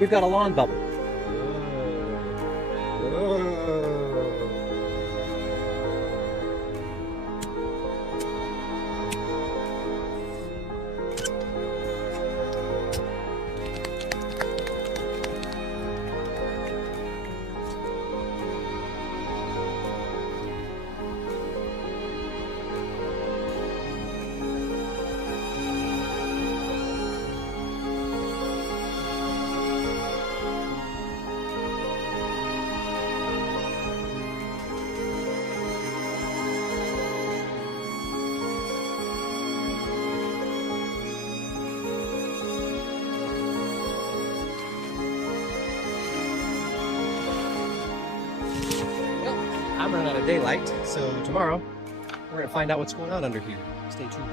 We've got a lawn bubble. I'm running out of daylight, so tomorrow we're gonna find out what's going on under here. Stay tuned.